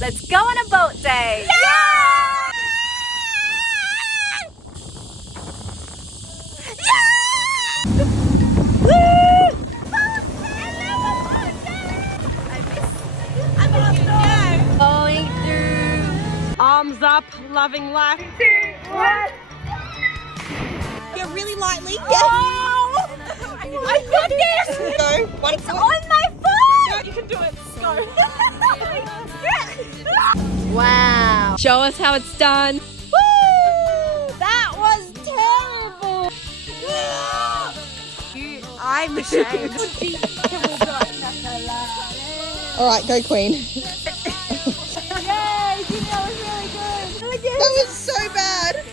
Let's go on a boat day. Yeah! Going through. Arms up, loving life. 2, 1. Yeah, really lightly. Oh! I got this! Go. One It's on my foot! You can do it. Go. Wow. Show us how it's done. Woo! That was terrible. I'm ashamed. All right, go Queen. Yay! That was really good. That was so bad.